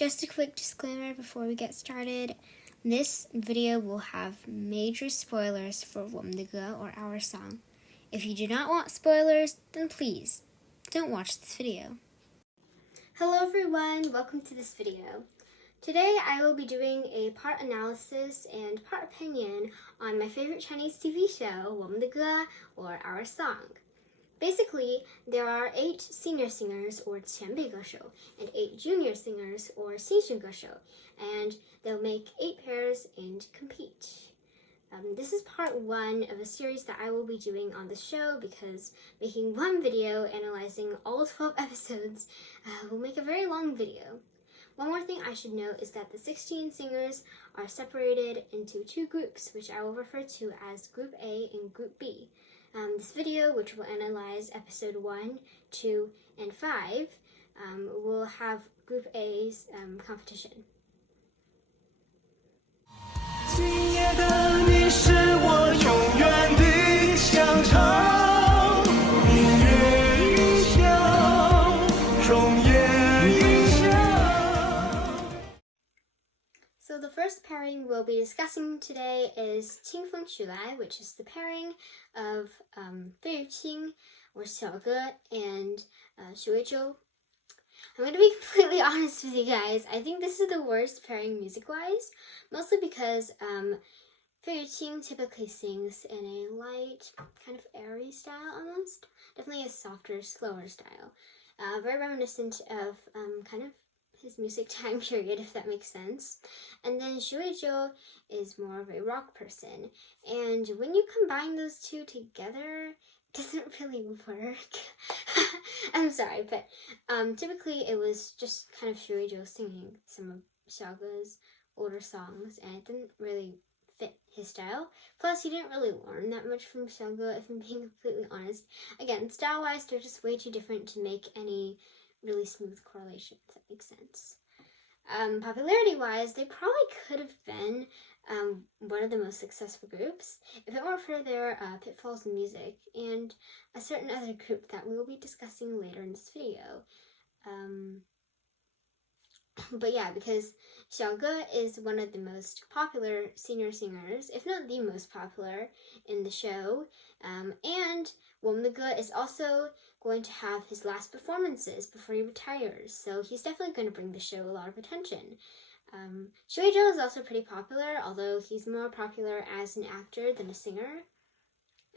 Just a quick disclaimer before we get started. This video will have major spoilers for 我们的歌 or our song. If you do not want spoilers, then please don't watch this video. Hello everyone, welcome to this video. Today I will be doing a part analysis and part opinion on my favorite Chinese TV show, 我们的歌 or our song. Basically, there are 8 senior singers or 前辈歌手 and 8 junior singers or 新生歌手, and they'll make 8 pairs and compete. This is part 1 of a series that I will be doing on the show because making one video analyzing all 12 episodes will make a very long video. One more thing I should note is that the 16 singers are separated into 2 groups, which I will refer to as Group A and Group B. This video, which will analyze episode 1, 2, and 5, will have Group A's competition. 今夜的你是我永远的想唱，明月一笑，容颜一笑。 So the first pairing we'll be discussing today is 清风许来, which is the pairing of 费玉清 or 小哥 and 许魏洲. I'm going to be completely honest with you guys. I think this is the worst pairing music-wise, mostly because Fei Yuqing typically sings in a light, kind of airy style almost. Definitely a softer, slower style. Very reminiscent of kind of his music time period, if that makes sense. And then Xu Weizhou is more of a rock person. And when you combine those two together, it doesn't really work. I'm sorry, but typically it was just kind of Xu Weizhou singing some of Xiaoge's older songs, and it didn't really fit his style. Plus, he didn't really learn that much from Xiaoge, if I'm being completely honest. Again, style-wise, they're just way too different to make any really smooth correlation, if that makes sense. Popularity-wise, they probably could have been one of the most successful groups if it weren't for their pitfalls in music and a certain other group that we will be discussing later in this video. But yeah, because Xiaoge is one of the most popular senior singers, if not the most popular in the show, and 我们的歌 is also going to have his last performances before he retires, so he's definitely going to bring the show a lot of attention. Xu Weizhou is also pretty popular, although he's more popular as an actor than a singer,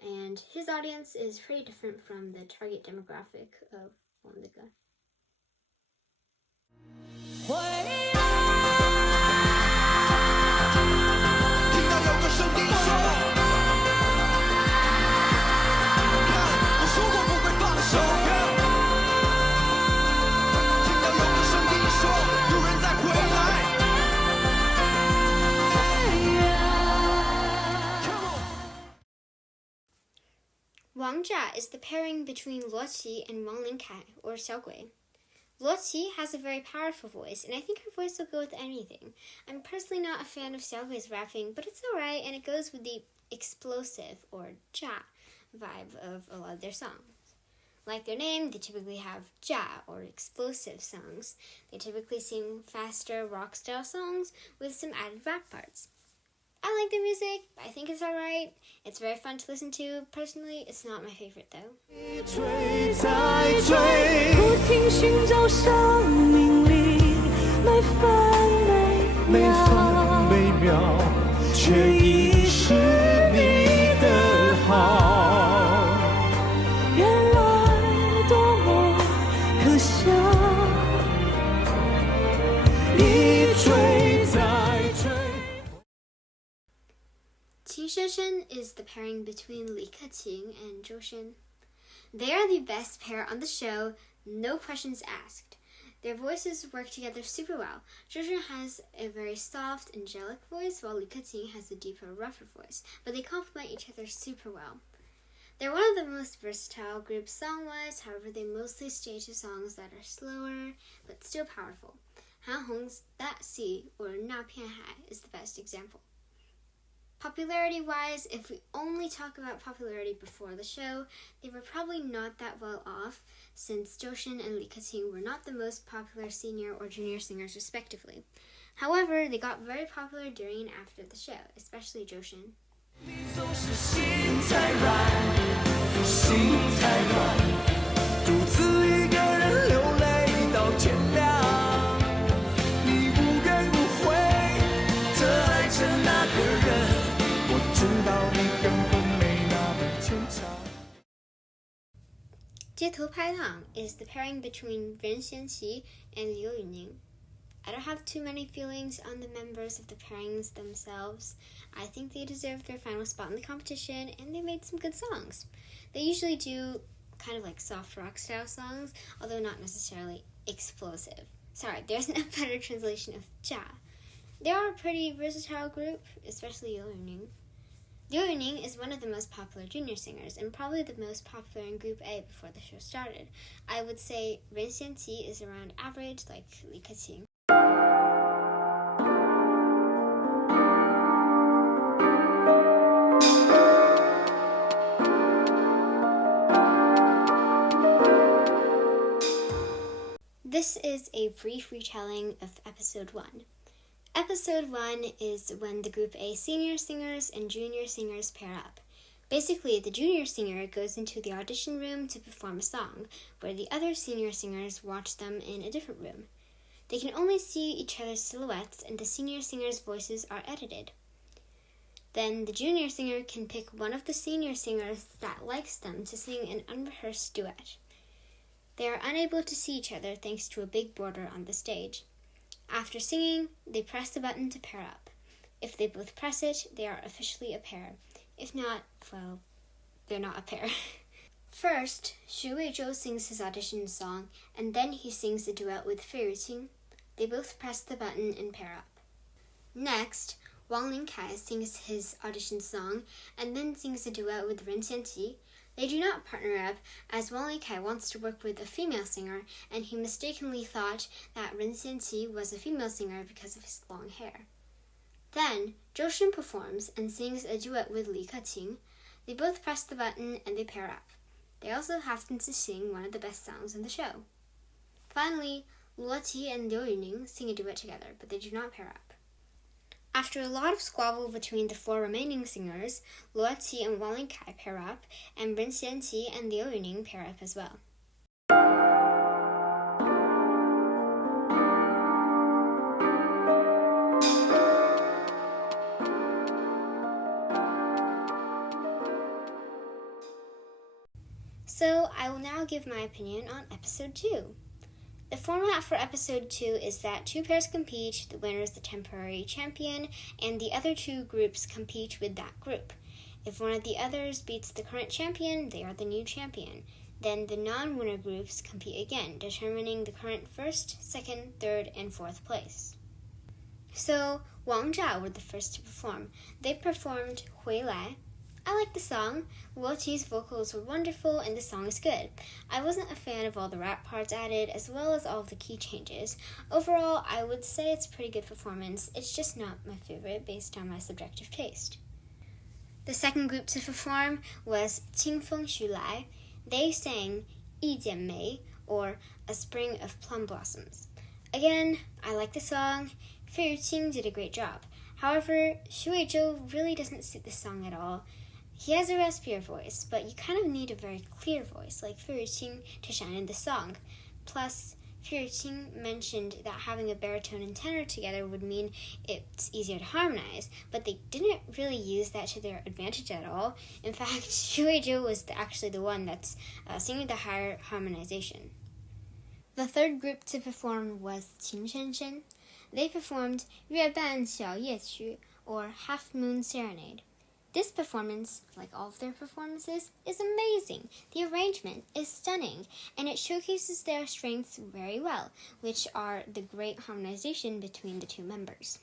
and his audience is pretty different from the target demographic of 我们的歌. 听到有个声音说，我说过不会放手。听到有个声音说，有人在回来。Wang Jia is the pairing between Luo Qi and Wang Linkai, or Xiao Gui. Luo Qi has a very powerful voice, and I think her voice will go with anything. I'm personally not a fan of Xiao Gui's rapping, but it's alright, and it goes with the explosive, or jia, vibe of a lot of their songs. Like their name, they typically have jia, or explosive songs. They typically sing faster rock-style songs with some added rap parts. I like their music, I think it's alright. It's very fun to listen to. Personally, it's not my favorite though. 追再追，不停寻找生命里每分每秒，却遗失你的好。原来多么可笑，一追再追。 Qin Sheshen is the pairing between Li Keqing and Zhou Shen. They are the best pair on the show, no questions asked. Their voices work together super well. Zhou Shen has a very soft, angelic voice, while Li Keqing has a deeper, rougher voice, but they complement each other super well. They're one of the most versatile groups song-wise, however they mostly stage the songs that are slower, but still powerful. Han Hong's That Sea, or Na Pian Hai, is the best example. Popularity-wise, if we only talk about popularity before the show, they were probably not that well off, since Joshin and Li Keqing were not the most popular senior or junior singers respectively. However, they got very popular during and after the show, especially Joshin. 你总是心太软，心太软，独自一个人流泪到天亮。你不该不会这爱着那个人，我知道你根本没那么坚强。街头拍档 is the pairing between Ren Xianqi and Liu Yuning. I don't have too many feelings on the members of the pairings themselves. I think they deserve their final spot in the competition, and they made some good songs. They usually do kind of like soft rock style songs, although not necessarily explosive. Sorry, there's a better translation of Jia. They are a pretty versatile group, especially Liu Yuning. Liu Yuning is one of the most popular junior singers, and probably the most popular in Group A before the show started. I would say Ren Xianqi is around average, like Li Keqing. This is a brief retelling of Episode 1. Episode 1 is when the Group A senior singers and junior singers pair up. Basically, the junior singer goes into the audition room to perform a song, where the other senior singers watch them in a different room. They can only see each other's silhouettes, and the senior singers' voices are edited. Then the junior singer can pick one of the senior singers that likes them to sing an unrehearsed duet. They are unable to see each other thanks to a big border on the stage. After singing, they press the button to pair up. If they both press it, they are officially a pair. If not, well, they're not a pair. First, Xu Weizhou sings his audition song, and then he sings a duet with Fei Yuqing. They both press the button and pair up. Next, Wang Lingkai sings his audition song, and then sings a duet with Ren Xianqi. They do not partner up, as Wang Lingkai wants to work with a female singer, and he mistakenly thought that Ren Xianqi was a female singer because of his long hair. Then, Joshin performs and sings a duet with Li Keqing. They both press the button and they pair up. They also happen to sing one of the best songs in the show. Finally, Luo Qi and Liu Yuning sing a duet together, but they do not pair up. After a lot of squabble between the four remaining singers, Luo Qi and Wang Lingkai pair up, and Ren Xianqi and Liu Yuning pair up as well. So, I will now give my opinion on Episode 2. The format for Episode 2 is that two pairs compete, the winner is the temporary champion, and the other two groups compete with that group. If one of the others beats the current champion, they are the new champion. Then the non-winner groups compete again, determining the current first, second, third, and fourth place. So, Wang Zhao were the first to perform. They performed Hui Lai. I like the song. Luo Qi's vocals were wonderful and the song is good. I wasn't a fan of all the rap parts added as well as all of the key changes. Overall, I would say it's a pretty good performance. It's just not my favorite based on my subjective taste. The second group to perform was清风许来. They sang 一剪梅, or A Spring of Plum Blossoms. Again, I like the song. Fei Yuqing did a great job. However, Xu Weizhou really doesn't suit the song at all. He has a raspier voice, but you kind of need a very clear voice, like Fei Yuqing, to shine in the song. Plus, Fei Yuqing mentioned that having a baritone and tenor together would mean it's easier to harmonize, but they didn't really use that to their advantage at all. In fact, Xu Weizhou was actually the one that's singing the higher harmonization. The third group to perform was Qin Shen. They performed 月半小夜曲, or Half Moon Serenade. This performance, like all of their performances, is amazing. The arrangement is stunning, and it showcases their strengths very well, which are the great harmonization between the two members.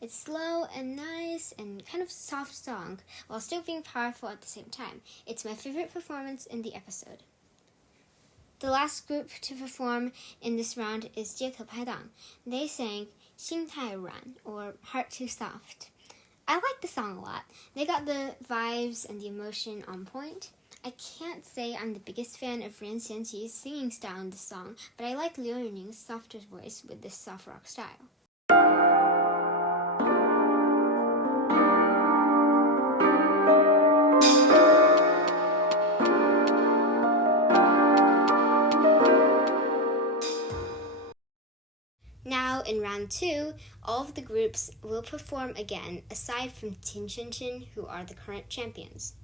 It's slow and nice and kind of soft song, while still being powerful at the same time. It's my favorite performance in the episode. The last group to perform in this round is 街头拍档. They sang 心太软, or Heart Too Soft. I like the song a lot. They got the vibes and the emotion on point. I can't say I'm the biggest fan of Ren Xianqi's singing style in this song, but I like Liu Yuning's softer voice with this soft rock style. Now, in round 2, all of the groups will perform again, aside from Qin Shenchen, who are the current champions.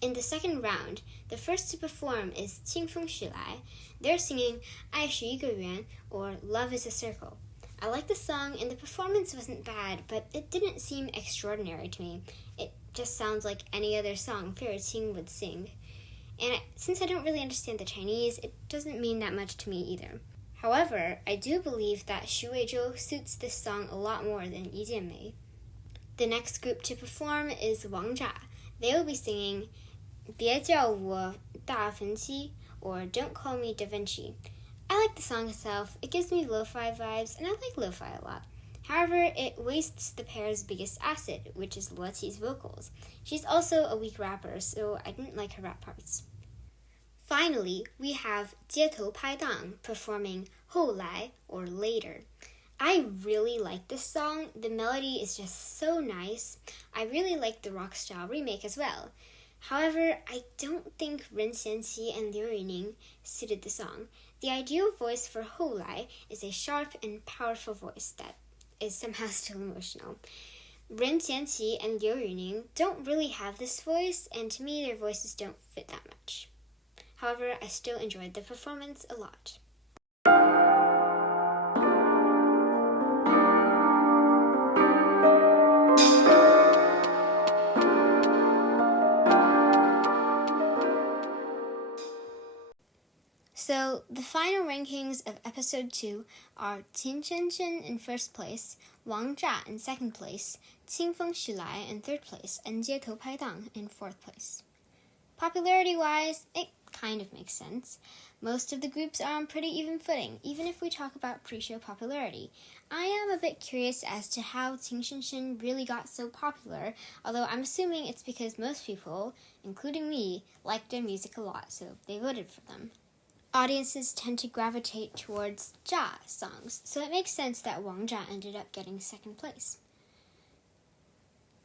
In the second round, the first to perform is清风许来. They're singing 爱是一个圆, or Love is a Circle. I like the song, and the performance wasn't bad, but it didn't seem extraordinary to me. It just sounds like any other song Qing would sing. And since I don't really understand the Chinese, it doesn't mean that much to me either. However, I do believe that Xu Weizhou suits this song a lot more than Yi Jianmei. The next group to perform is Wang Zha. They will be singing 别叫我大芬奇 or Don't Call Me Da Vinci. I like the song itself. It gives me lo-fi vibes, and I like lo-fi a lot. However, it wastes the pair's biggest asset, which is Luoqi's vocals. She's also a weak rapper, so I didn't like her rap parts. Finally, we have 街头拍档 performing 后来 or Later. I really like this song. The melody is just so nice. I really like the rock style remake as well. However, I don't think Ren Xianqi and Liu Yuning suited the song. The ideal voice for 后来 is a sharp and powerful voice that is somehow still emotional. Ren Xianqi and Liu Yuning don't really have this voice, and to me their voices don't fit that much. However, I still enjoyed the performance a lot. So, the final rankings of episode 2 are Qin Shenchen in first place, Wang Zha in second place,清风许来in third place, and 街头拍档 in fourth place. Popularity-wise, it kind of makes sense. Most of the groups are on pretty even footing, even if we talk about pre-show popularity. I am a bit curious as to how Qin Shenchen really got so popular, although I'm assuming it's because most people, including me, like their music a lot, so they voted for them. Audiences tend to gravitate towards Zha songs, so it makes sense that Wang Zha ended up getting second place.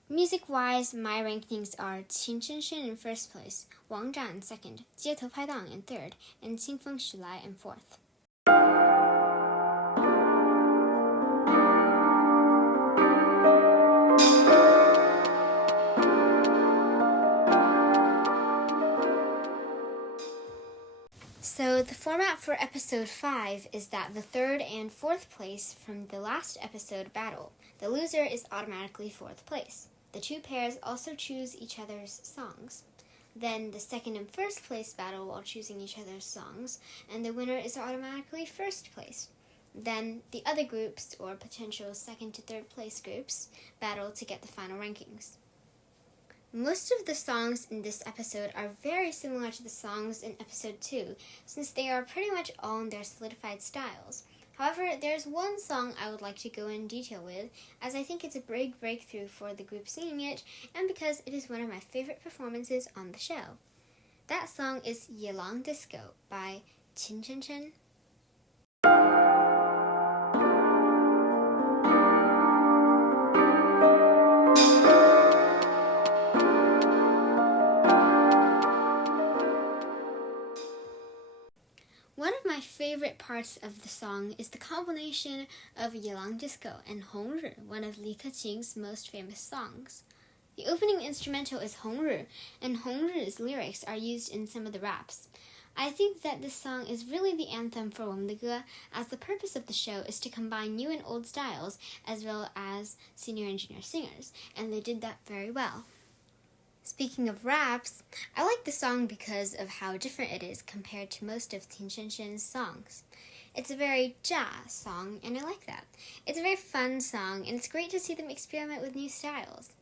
Music-wise, my rankings are Qin Shenchen in first place, Wang Zha in second, 街头拍档 in third, and 清风许来 in fourth. So the format for episode 5 is that the third and fourth place from the last episode battle. The loser is automatically fourth place. The two pairs also choose each other's songs. Then the second and first place battle while choosing each other's songs, and the winner is automatically first place. Then the other groups, or potential second to third place groups, battle to get the final rankings. Most of the songs in this episode are very similar to the songs in episode 2, since they are pretty much all in their solidified styles. However, there's one song I would like to go in detail with, as I think it's a big breakthrough for the group singing it, and because it is one of my favorite performances on the show. That song is Yelang Disco by Qin Shenchen. One of my favorite parts of the song is the combination of Yelang Disco and Hongri, one of Li Keqing's most famous songs. The opening instrumental is Hongri, and Hongri's lyrics are used in some of the raps. I think that this song is really the anthem for 我们的歌, as the purpose of the show is to combine new and old styles, as well as senior and junior singers, and they did that very well. Speaking of raps, I like the song because of how different it is compared to most of Qin Shenshen's songs. It's a very Zha song, and I like that. It's a very fun song, and it's great to see them experiment with new styles.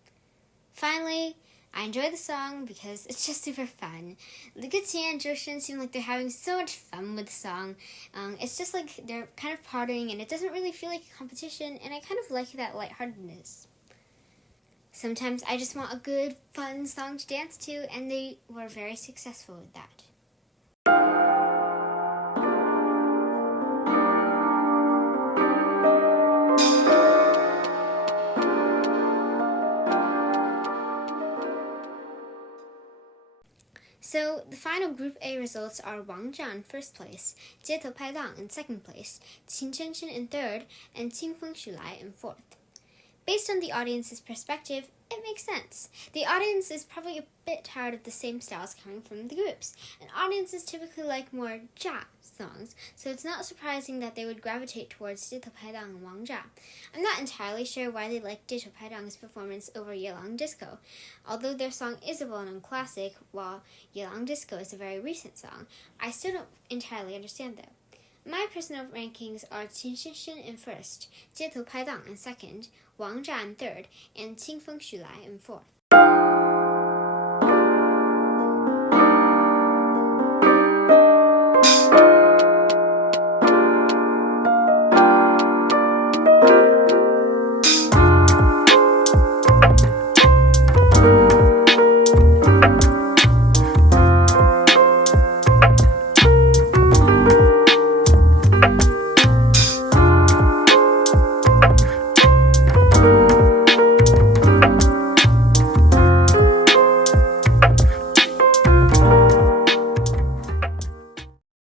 Finally, I enjoy the song because it's just super fun. Li Keqing and Zhou Shen seem like they're having so much fun with the song. It's just like they're kind of partying, and it doesn't really feel like a competition, and I kind of like that lightheartedness. Sometimes I just want a good, fun song to dance to, and they were very successful with that. So the final Group A results are Wang Zha in first place, 街头拍档 in second place, Qin Chenshin in third, and Qingfeng Shulai in fourth. Based on the audience's perspective, it makes sense. The audience is probably a bit tired of the same styles coming from the groups, and audiences typically like more Zha songs, so it's not surprising that they would gravitate towards 街头拍档 and Wang Zha. I'm not entirely sure why they liked 街头拍档's performance over Yelang Disco. Although their song is a well-known classic, while Yelang Disco is a very recent song, I still don't entirely understand though. My personal rankings are Qin Shenshin in first, 街头拍档in second, Wang Zha in third, and Qingfeng Shulai in fourth.